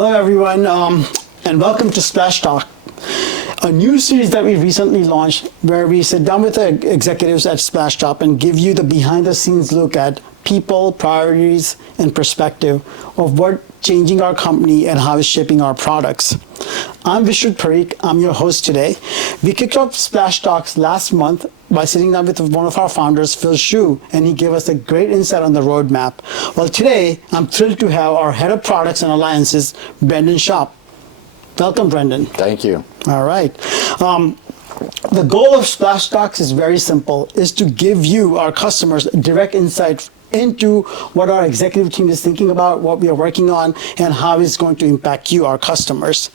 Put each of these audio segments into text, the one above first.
Hello everyone, and welcome to Splashtop, a new series that we recently launched where we sit down with the executives at Splashtop and give you the behind the scenes look at people, priorities, and perspective of what changing our company and how it's shaping our products. I'm Vishnu Parikh, I'm your host today. We kicked off Splashtok's last month by sitting down with one of our founders, Phil Shu, and he gave us a great insight on the roadmap. Well, today, I'm thrilled to have our head of products and alliances, Brendan Shop. Welcome, Brendan. Thank you. All right. The goal of Splashtok's is very simple, is to give you, our customers, direct insight into what our executive team is thinking about, what we are working on, and how it's going to impact you, our customers.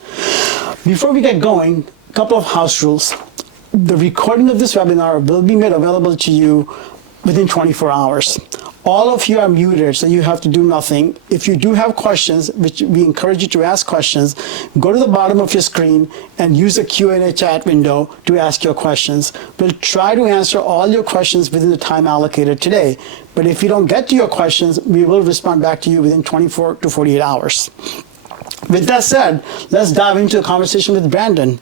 Before we get going, a couple of house rules. The recording of this webinar will be made available to you within 24 hours. All of you are muted, so you have to do nothing. If you do have questions, which we encourage you to ask questions, go to the bottom of your screen and use the Q&A chat window to ask your questions. We'll try to answer all your questions within the time allocated today. But if you don't get to your questions, we will respond back to you within 24 to 48 hours. With that said, let's dive into a conversation with Brandon.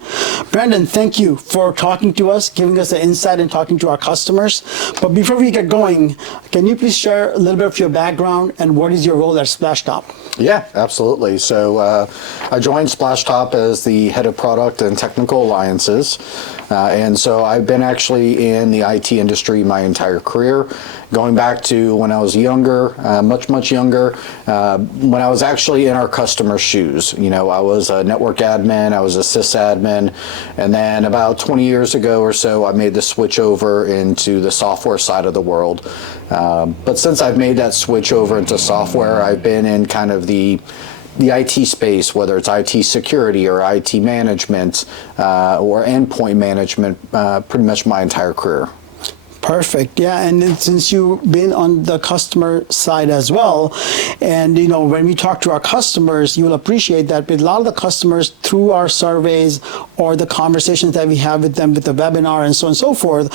Brandon, thank you for talking to us, giving us the insight and talking to our customers. But before we get going, can you please share a little bit of your background and what is your role at Splashtop? Yeah, absolutely. So I joined Splashtop as the head of product and technical alliances. And so I've been actually in the IT industry my entire career, going back to when I was younger, much younger, when I was actually in our customer's shoes. You know, I was a network admin, I was a sysadmin, and then about 20 years ago or so, I made the switch over into the software side of the world. But since I've made that switch over into software, I've been in kind of the IT space, whether it's IT security or IT management or endpoint management, pretty much my entire career. Perfect. Yeah, and since you've been on the customer side as well, and you know, when we talk to our customers, you will appreciate that with a lot of the customers through our surveys or the conversations that we have with them with the webinar and so on and so forth,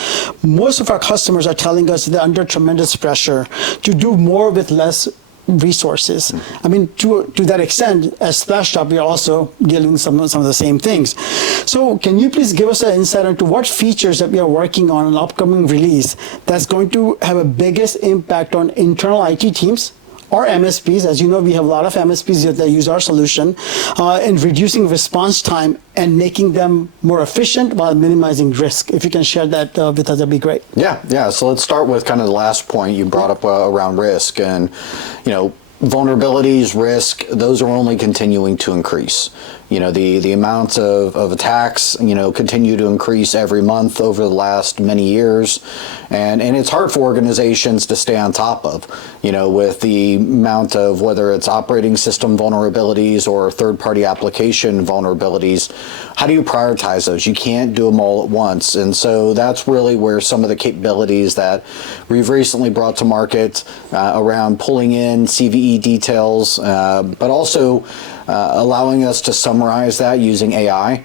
most of our customers are telling us they're under tremendous pressure to do more with less resources. I mean, to that extent, as Splashtop, we are also dealing with some of the same things. So can you please give us an insight into what features that we are working on an upcoming release that's going to have a biggest impact on internal IT teams or MSPs? As you know, we have a lot of MSPs that use our solution in reducing response time and making them more efficient while minimizing risk. If you can share that with us, that'd be great. Yeah. So let's start with kind of the last point you brought up around risk. And, you know, vulnerabilities, risk, those are only continuing to increase. You know, the amount of attacks, you know, continue to increase every month over the last many years. And it's hard for organizations to stay on top of, you know, with the amount of whether it's operating system vulnerabilities or third-party application vulnerabilities. How do you prioritize those? You can't do them all at once. And so that's really where some of the capabilities that we've recently brought to market around pulling in CVE details, but also allowing us to summarize that using AI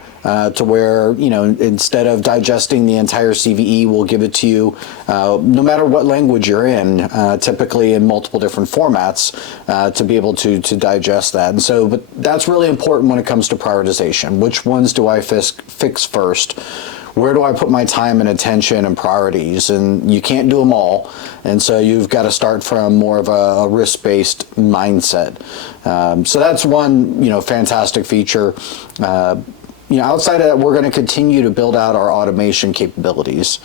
to where, you know, instead of digesting the entire CVE, we'll give it to you no matter what language you're in, typically in multiple different formats to be able to digest that. And so, but that's really important when it comes to prioritization. Which ones do I fix first? Where do I put my time and attention and priorities? And you can't do them all. And so you've got to start from more of a risk-based mindset. So that's one, you know, fantastic feature. You know, outside of that, we're going to continue to build out our automation capabilities.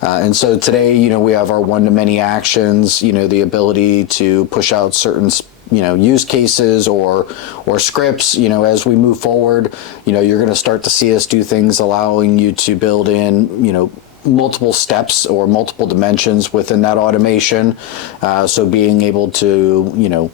And so today, you know, we have our one-to-many actions, you know, the ability to push out certain you know, use cases or scripts. You know, as we move forward, you know, you're going to start to see us do things allowing you to build in, you know, multiple steps or multiple dimensions within that automation. So being able to, you know,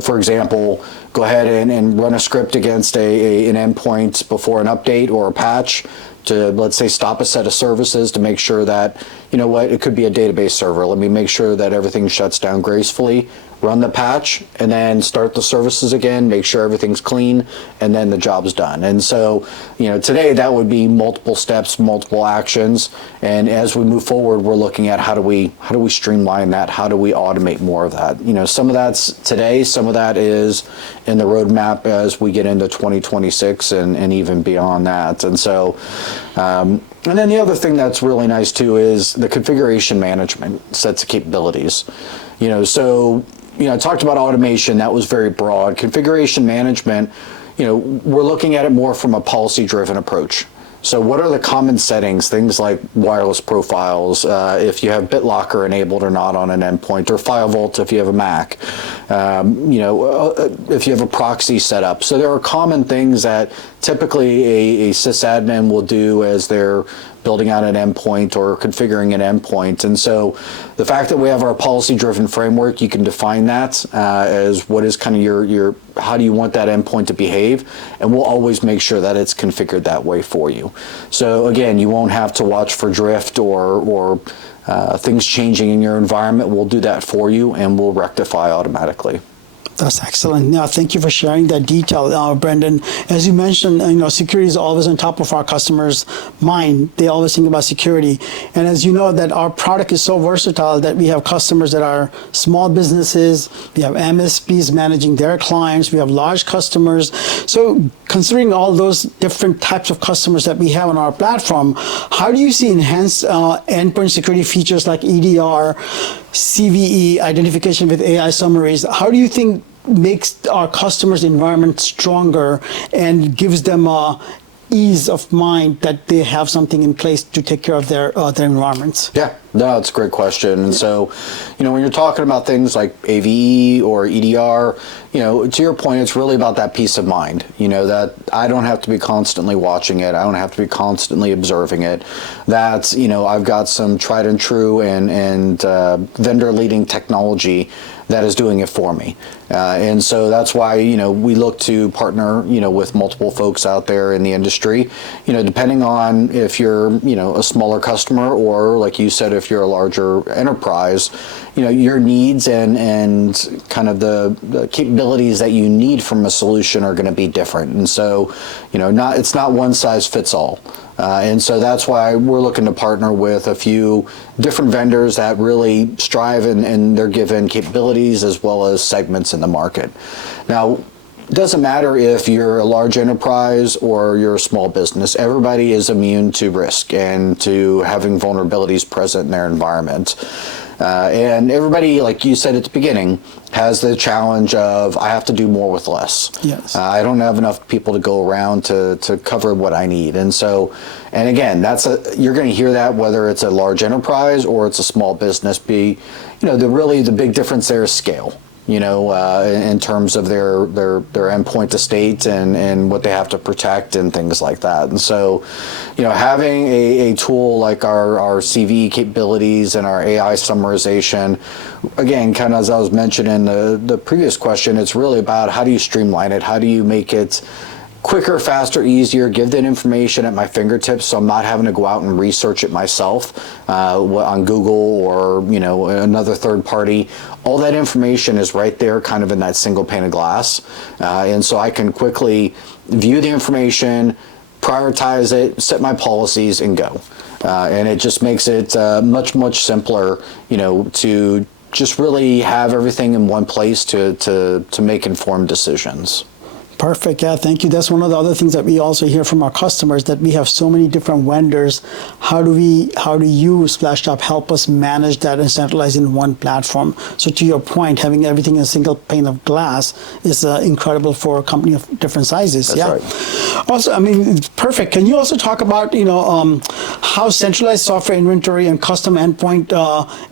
for example, go ahead and run a script against an endpoint before an update or a patch. to, let's say, stop a set of services to make sure that, you know what, it could be a database server. Let me make sure that everything shuts down gracefully, run the patch, and then start the services again, make sure everything's clean, and then the job's done. And so, you know, today that would be multiple steps, multiple actions. And as we move forward, we're looking at how do we streamline that? How do we automate more of that? You know, some of that's today, some of that is in the roadmap as we get into 2026 and even beyond that. And so, and then the other thing that's really nice too is the configuration management sets of capabilities. You know, so, you know, I talked about automation, that was very broad. Configuration management, you know, we're looking at it more from a policy-driven approach. So what are the common settings, things like wireless profiles, if you have BitLocker enabled or not on an endpoint, or FileVault if you have a Mac, you know, if you have a proxy set up. So there are common things that typically a sysadmin will do as they're building out an endpoint or configuring an endpoint. And so the fact that we have our policy-driven framework, you can define that as what is kind of your how do you want that endpoint to behave, and we'll always make sure that it's configured that way for you. So again, you won't have to watch for drift or things changing in your environment. We'll do that for you, and we'll rectify automatically. That's excellent. Now, thank you for sharing that detail, Brendan. As you mentioned, you know, security is always on top of our customers' mind. They always think about security. And as you know, that our product is so versatile that we have customers that are small businesses, we have MSPs managing their clients, we have large customers. So considering all those different types of customers that we have on our platform, how do you see enhanced endpoint security features like EDR, CVE, identification with AI summaries? How do you think makes our customers' environment stronger and gives them ease of mind that they have something in place to take care of their environments? Yeah, no, it's a great question. And so, you know, when you're talking about things like AVE or EDR, you know, to your point, it's really about that peace of mind, you know, that I don't have to be constantly watching it. I don't have to be constantly observing it. That, you know, I've got some tried and true and vendor leading technology that is doing it for me. And so that's why, you know, we look to partner, you know, with multiple folks out there in the industry, you know, depending on if you're, you know, a smaller customer or, like you said, if you're a larger enterprise, you know, your needs and kind of the capabilities that you need from a solution are going to be different. And so, you know, it's not one size fits all. And so that's why we're looking to partner with a few different vendors that really strive and they're given capabilities as well as segments in the market. Now, it doesn't matter if you're a large enterprise or you're a small business. Everybody is immune to risk and to having vulnerabilities present in their environment. And everybody, like you said at the beginning, has the challenge of I have to do more with less. Yes. I don't have enough people to go around to cover what I need. And so, and again, you're going to hear that whether it's a large enterprise or it's a small business. You know, the big difference there is scale. You know, in terms of their endpoint estate and what they have to protect and things like that. And so, you know, having a tool like our CVE capabilities and our AI summarization, again, kind of as I was mentioning in the previous question, it's really about how do you streamline it? How do you make it quicker, faster, easier, give that information at my fingertips so I'm not having to go out and research it myself on Google or, you know, another third party. All that information is right there kind of in that single pane of glass. And so I can quickly view the information, prioritize it, set my policies, and go. And it just makes it much, much simpler, you know, to just really have everything in one place to make informed decisions. Perfect. Yeah, thank you. That's one of the other things that we also hear from our customers, that we have so many different vendors. How do you, Splashtop, help us manage that and centralize in one platform? So to your point, having everything in a single pane of glass is incredible for a company of different sizes. That's yeah. Right. Also, I mean, it's perfect. Can you also talk about, you know, how centralized software inventory and custom endpoint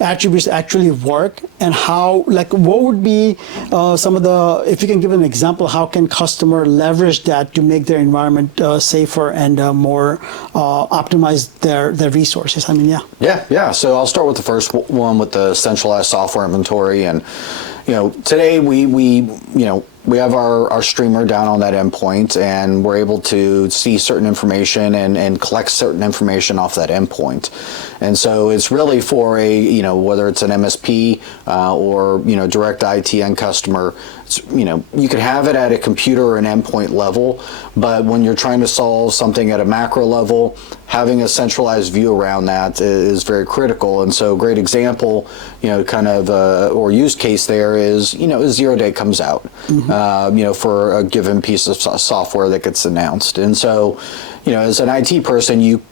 attributes actually work, and how, like, what would be some of the, if you can give an example, how can customer leverage that to make their environment safer and more optimize their resources? I mean, yeah. Yeah. So I'll start with the first one with the centralized software inventory. And, you know, today we you know, we have our streamer down on that endpoint, and we're able to see certain information and collect certain information off that endpoint. And so it's really for whether it's an MSP or, direct IT end customer, you could have it at a computer or an endpoint level, but when you're trying to solve something at a macro level, having a centralized view around that is very critical. And so a great example, or use case there is, 0 day comes out, for a given piece of software that gets announced. And so, as an IT person, you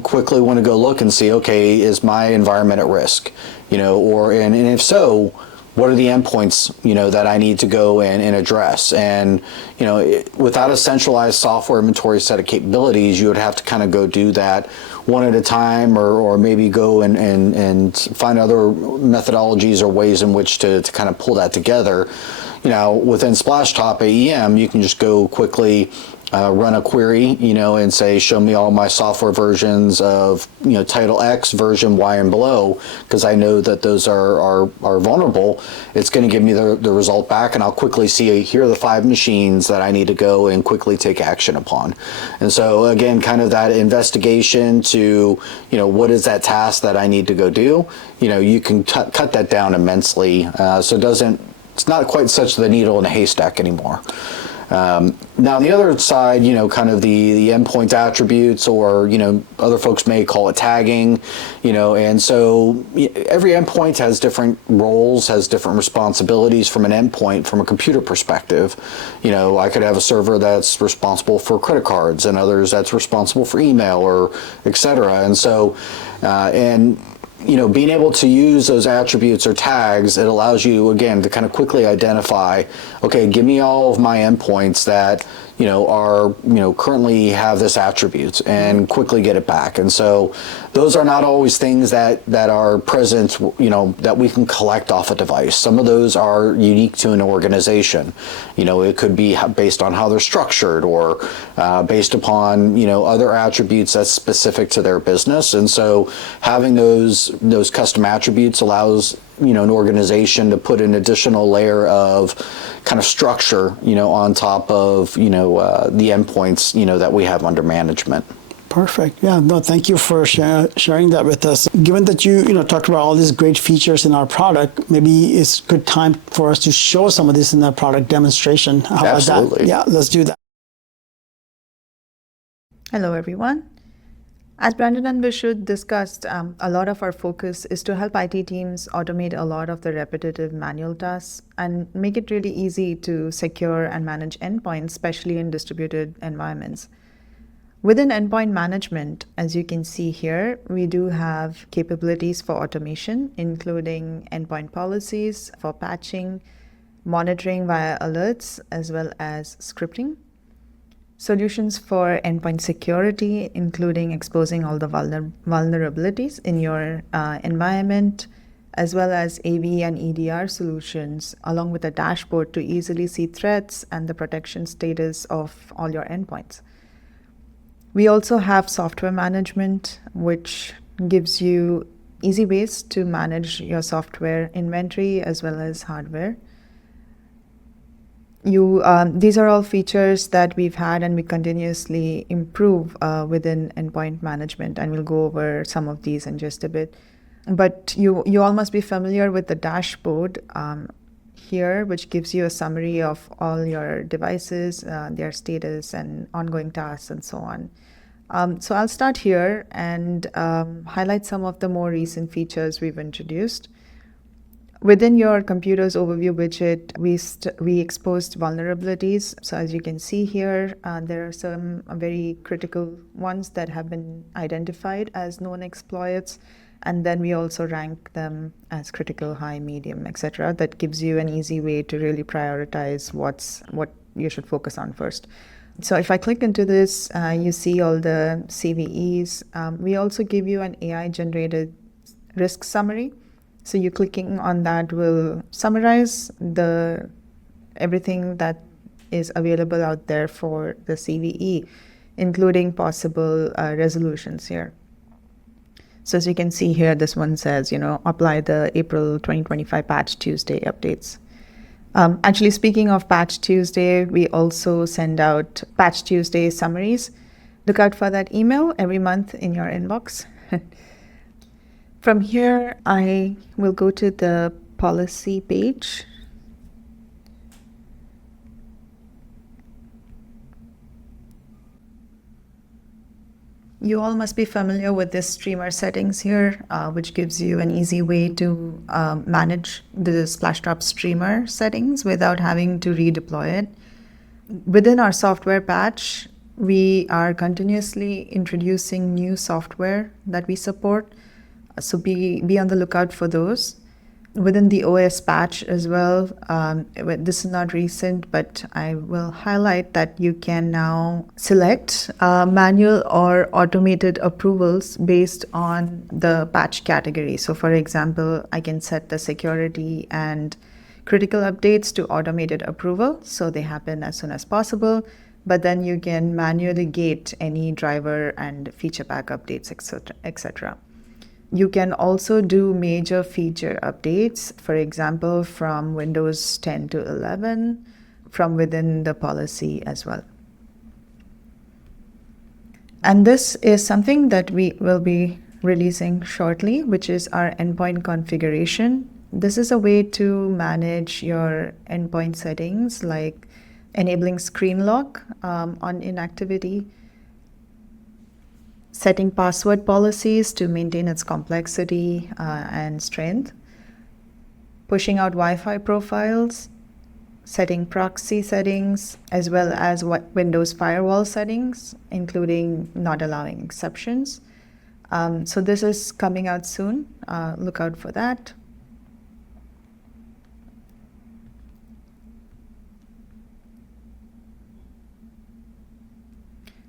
quickly want to go look and see, okay, is my environment at risk? And if so, what are the endpoints, that I need to go and address? And, without a centralized software inventory set of capabilities, you would have to kind of go do that one at a time, or maybe go and find other methodologies or ways in which to kind of pull that together. Within Splashtop AEM, you can just go quickly run a query, and say, show me all my software versions of, title X, version Y and below, because I know that those are vulnerable. It's going to give me the result back, and I'll quickly see, here are the 5 machines that I need to go and quickly take action upon. And so again, kind of that investigation to, what is that task that I need to go do? You can cut that down immensely. So it's not quite such the needle in a haystack anymore. Now, on the other side, kind of the endpoint attributes, or, other folks may call it tagging, and so every endpoint has different roles, has different responsibilities from an endpoint, from a computer perspective. I could have a server that's responsible for credit cards, and others that's responsible for email, or et cetera. And so, being able to use those attributes or tags, it allows you, again, to kind of quickly identify, okay, give me all of my endpoints that, are, currently have this attribute, and quickly get it back. And so those are not always things that are present, that we can collect off a device. Some of those are unique to an organization. It could be based on how they're structured, or based upon, other attributes that's specific to their business. And so having those custom attributes allows, an organization to put an additional layer of kind of structure, on top of, the endpoints, that we have under management. Perfect. Yeah, no, thank you for sharing that with us. Given that you talked about all these great features in our product, maybe it's a good time for us to show some of this in the product demonstration. How Absolutely. about that? Yeah, let's do that. Hello, everyone. As Brandon and Vishud discussed, a lot of our focus is to help IT teams automate a lot of the repetitive manual tasks and make it really easy to secure and manage endpoints, especially in distributed environments. Within endpoint management, as you can see here, we do have capabilities for automation, including endpoint policies for patching, monitoring via alerts, as well as scripting. Solutions for endpoint security, including exposing all the vulnerabilities in your environment, as well as AV and EDR solutions, along with a dashboard to easily see threats and the protection status of all your endpoints. We also have software management, which gives you easy ways to manage your software inventory as well as hardware. These are all features that we've had and we continuously improve within endpoint management, and we'll go over some of these in just a bit. But you all must be familiar with the dashboard here, which gives you a summary of all your devices, their status and ongoing tasks and so on. So I'll start here and highlight some of the more recent features we've introduced. Within your computer's overview widget, we exposed vulnerabilities. So as you can see here, there are some very critical ones that have been identified as known exploits. And then we also rank them as critical, high, medium, etc. That gives you an easy way to really prioritize what you should focus on first. So if I click into this, you see all the CVEs. We also give you an AI-generated risk summary. So you clicking on that will summarize everything that is available out there for the CVE, including possible resolutions here. So as you can see here, this one says, apply the April 2025 patch Tuesday updates. Actually, speaking of Patch Tuesday, we also send out Patch Tuesday summaries. Look out for that email every month in your inbox. From here, I will go to the policy page. You all must be familiar with this streamer settings here, which gives you an easy way to manage the Splashtop streamer settings without having to redeploy it. Within our software patch, we are continuously introducing new software that we support, so be on the lookout for those. Within the OS patch as well, this is not recent, but I will highlight that you can now select manual or automated approvals based on the patch category. So for example, I can set the security and critical updates to automated approval, so they happen as soon as possible, but then you can manually gate any driver and feature pack updates, etc. You can also do major feature updates, for example, from Windows 10 to 11, from within the policy as well. And this is something that we will be releasing shortly, which is our endpoint configuration. This is a way to manage your endpoint settings, like enabling screen lock on inactivity, setting password policies to maintain its complexity and strength, pushing out Wi-Fi profiles, setting proxy settings, as well as Windows firewall settings, including not allowing exceptions. So this is coming out soon. Look out for that.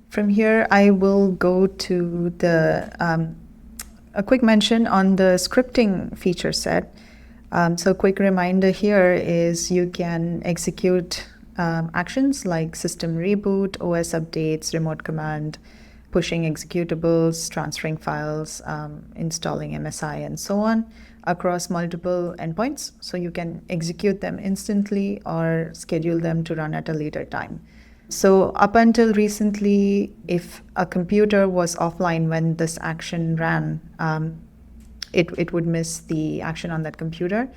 From here, I will go to a quick mention on the scripting feature set. So a quick reminder here is you can execute actions like system reboot, OS updates, remote command, pushing executables, transferring files, installing MSI, and so on across multiple endpoints. So you can execute them instantly or schedule them to run at a later time. So up until recently, if a computer was offline when this action ran, it would miss the action on that computer.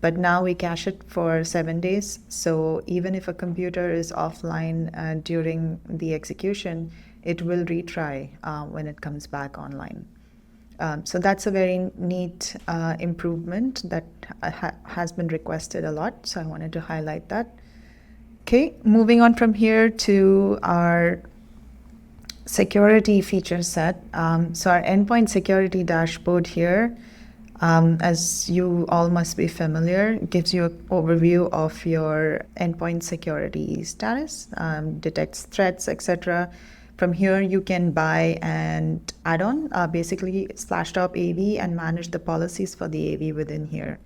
But now we cache it for 7 days. So even if a computer is offline during the execution, it will retry when it comes back online. So that's a very neat improvement that has been requested a lot. So I wanted to highlight that. Okay, moving on from here to our security feature set. So our endpoint security dashboard here, as you all must be familiar, gives you an overview of your endpoint security status, detects threats, etc. From here, you can buy and add on, basically Splashtop AV, and manage the policies for the AV within here.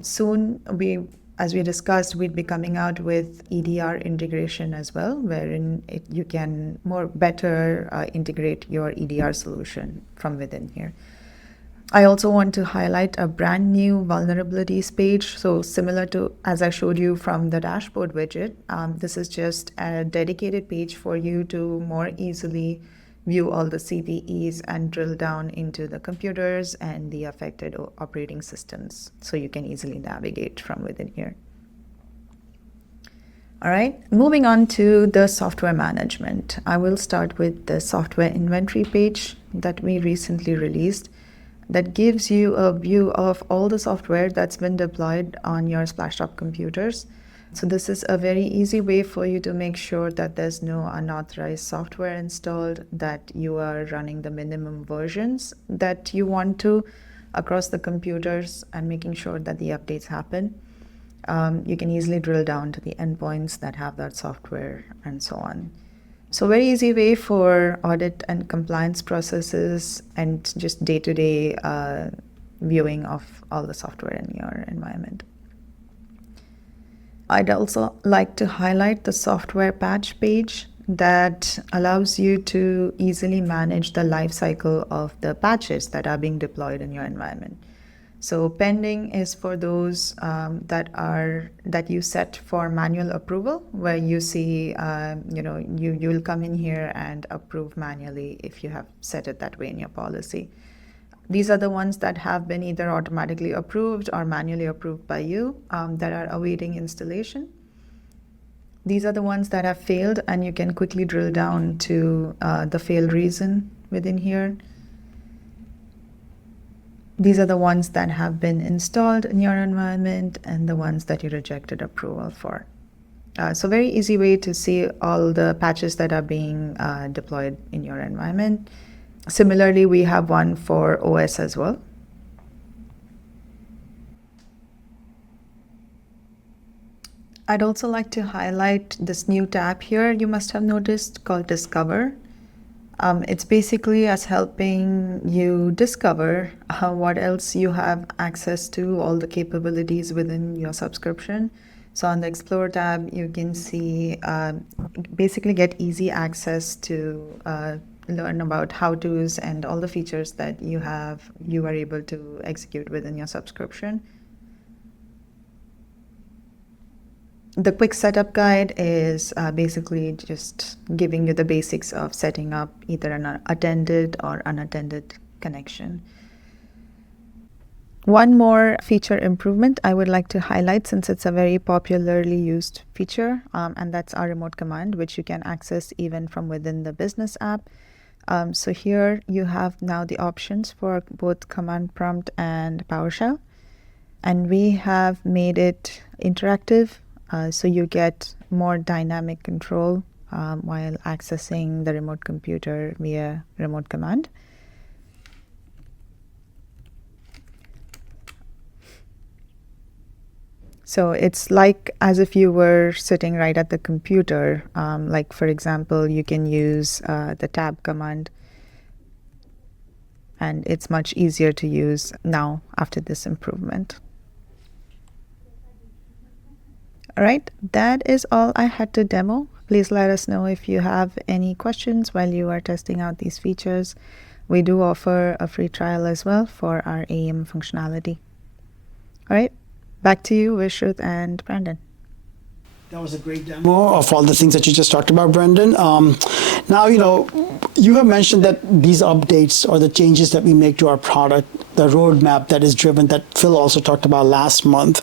Soon, as we discussed, we'd be coming out with EDR integration as well, wherein you can better integrate your EDR solution from within here. I also want to highlight a brand new vulnerabilities page. So similar to as I showed you from the dashboard widget, this is just a dedicated page for you to more easily view all the CVEs and drill down into the computers and the affected operating systems, so you can easily navigate from within here. All right, moving on to the software management. I will start with the software inventory page that we recently released that gives you a view of all the software that's been deployed on your Splashtop computers. So this is a very easy way for you to make sure that there's no unauthorized software installed, that you are running the minimum versions that you want to across the computers, and making sure that the updates happen. You can easily drill down to the endpoints that have that software and so on. So very easy way for audit and compliance processes and just day-to-day viewing of all the software in your environment. I'd also like to highlight the software patch page that allows you to easily manage the life cycle of the patches that are being deployed in your environment. So pending is for those that you set for manual approval, where you see, you'll come in here and approve manually if you have set it that way in your policy. These are the ones that have been either automatically approved or manually approved by you that are awaiting installation. These are the ones that have failed, and you can quickly drill down to the fail reason within here. These are the ones that have been installed in your environment and the ones that you rejected approval for. So very easy way to see all the patches that are being deployed in your environment. Similarly, we have one for OS as well. I'd also like to highlight this new tab here you must have noticed called Discover. It's basically us helping you discover what else you have access to, all the capabilities within your subscription. So on the Explore tab, you can see, basically get easy access to learn about how-tos and all the features that you are able to execute within your subscription. The quick setup guide is basically just giving you the basics of setting up either an attended or unattended connection. One more feature improvement I would like to highlight, since it's a very popularly used feature, and that's our remote command, which you can access even from within the business app. So here you have now the options for both command prompt and PowerShell, and we have made it interactive. So you get more dynamic control while accessing the remote computer via remote command. So it's like as if you were sitting right at the computer. Like for example, you can use the tab command, and it's much easier to use now after this improvement. All right, that is all I had to demo. Please let us know if you have any questions while you are testing out these features. We do offer a free trial as well for our AEM functionality. All right, back to you, Vishruth and Brandon. That was a great demo of all the things that you just talked about, Brendan. Now, you have mentioned that these updates or the changes that we make to our product, the roadmap that is driven, that Phil also talked about last month,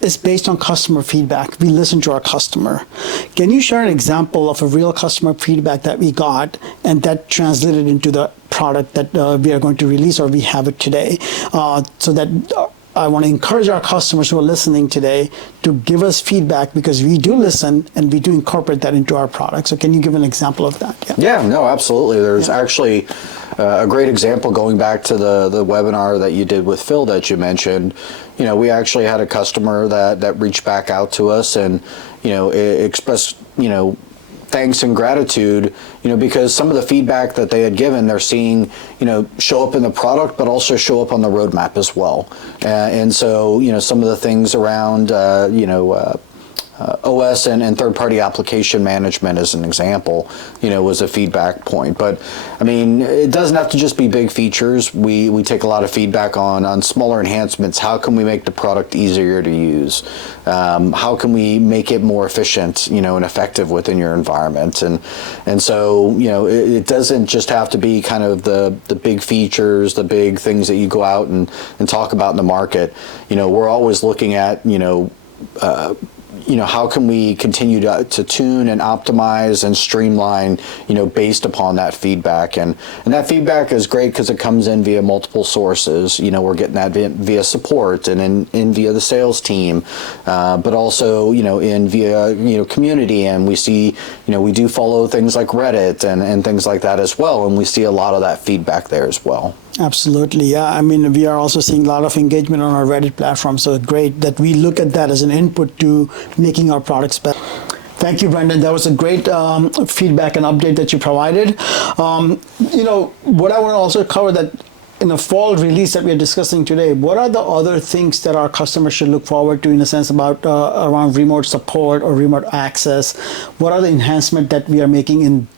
is based on customer feedback. We listen to our customer. Can you share an example of a real customer feedback that we got and that translated into the product that we are going to release, or we have it today, so that I want to encourage our customers who are listening today to give us feedback, because we do listen and we do incorporate that into our product. So can you give an example of that? Yeah, no, absolutely. There's actually a great example going back to the webinar that you did with Phil that you mentioned. We actually had a customer that reached back out to us and, expressed, thanks and gratitude, because some of the feedback that they had given, they're seeing, show up in the product, but also show up on the roadmap as well. And so, some of the things around, OS and third-party application management, as an example, was a feedback point. But I mean, it doesn't have to just be big features. We take a lot of feedback on smaller enhancements. How can we make the product easier to use? How can we make it more efficient, and effective within your environment? And so, it doesn't just have to be kind of the big features, the big things that you go out and talk about in the market. We're always looking at, how can we continue to tune and optimize and streamline, based upon that feedback. And that feedback is great because it comes in via multiple sources. We're getting that via support and in via the sales team, but also, in via, community. And we see, we do follow things like Reddit and things like that as well. And we see a lot of that feedback there as well. Absolutely, yeah. I mean, we are also seeing a lot of engagement on our Reddit platform, so great that we look at that as an input to making our products better. Thank you, Brendan. That was a great feedback and update that you provided. What I want to also cover that in the fall release that we are discussing today, what are the other things that our customers should look forward to, in a sense, about around remote support or remote access? What are the enhancements that we are making in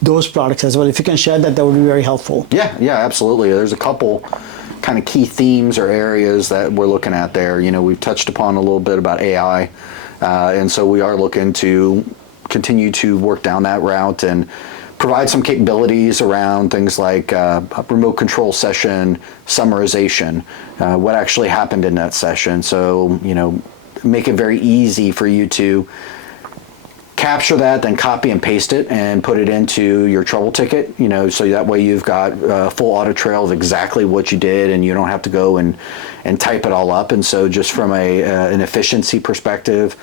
those products as well? If you can share that, that would be very helpful. Yeah, absolutely. There's a couple kind of key themes or areas that we're looking at there. We've touched upon a little bit about AI, and so we are looking to continue to work down that route and provide some capabilities around things like remote control session summarization, what actually happened in that session. So, make it very easy for you to capture that, then copy and paste it and put it into your trouble ticket, so that way you've got a full audit trail of exactly what you did and you don't have to go and type it all up. And so just from an efficiency perspective,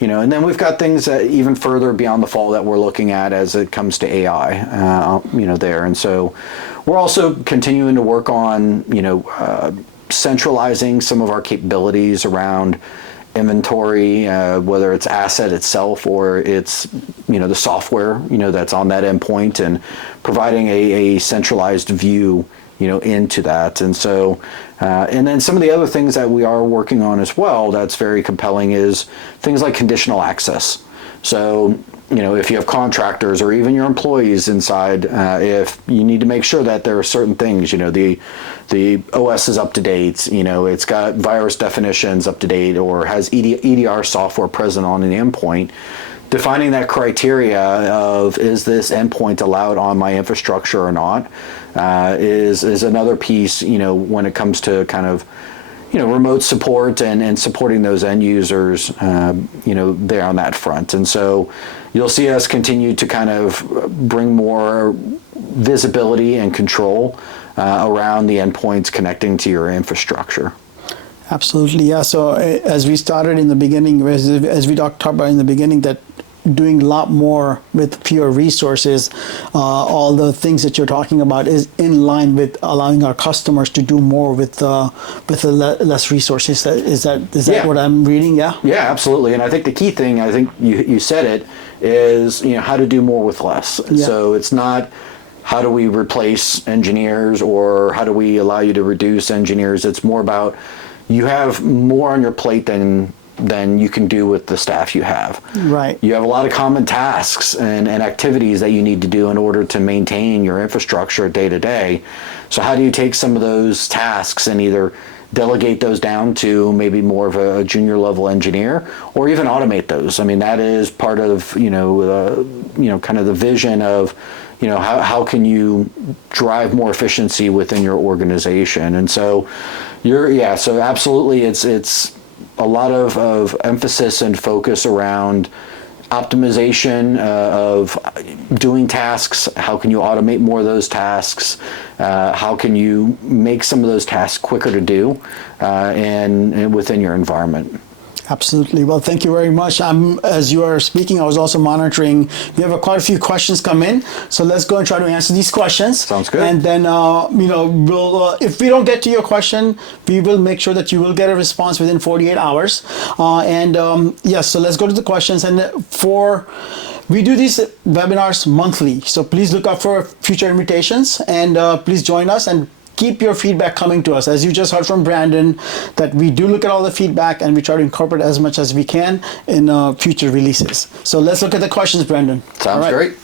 and then we've got things that even further beyond the fall that we're looking at as it comes to AI, there. And so we're also continuing to work on, centralizing some of our capabilities around inventory, whether it's asset itself or it's the software that's on that endpoint, and providing a centralized view into that. And so and then some of the other things that we are working on as well that's very compelling is things like conditional access. So if you have contractors or even your employees inside, if you need to make sure that there are certain things, the OS is up to date, it's got virus definitions up to date, or has EDR software present on an endpoint, defining that criteria of is this endpoint allowed on my infrastructure or not, is another piece, when it comes to kind of remote support and supporting those end users, there on that front. And so you'll see us continue to kind of bring more visibility and control around the endpoints connecting to your infrastructure. Absolutely, yeah. So as we started in the beginning, as we talked about in the beginning, that doing a lot more with fewer resources, all the things that you're talking about is in line with allowing our customers to do more with less resources. Is that what I'm reading? Yeah. Yeah, absolutely. And I think the key thing, I think you said it, is how to do more with less. Yeah. So it's not how do we replace engineers or how do we allow you to reduce engineers. It's more about you have more on your plate than you can do with the staff you have. Right. You have a lot of common tasks and activities that you need to do in order to maintain your infrastructure day to day. So how do you take some of those tasks and either delegate those down to maybe more of a junior level engineer, or even automate those? I mean, that is part of, kind of the vision of, how can you drive more efficiency within your organization? And so so absolutely it's a lot of emphasis and focus around optimization of doing tasks. How can you automate more of those tasks? How can you make some of those tasks quicker to do and within your environment? Absolutely. Well, thank you very much. As you are speaking, I was also monitoring. We have quite a few questions come in, so let's go and try to answer these questions. Sounds good. And then, we'll if we don't get to your question, we will make sure that you will get a response within 48 hours. Yes, so let's go to the questions. And we do these webinars monthly, so please look out for future invitations, and please join us and keep your feedback coming to us. As you just heard from Brandon, that we do look at all the feedback and we try to incorporate as much as we can in future releases. So let's look at the questions, Brandon. Sounds great.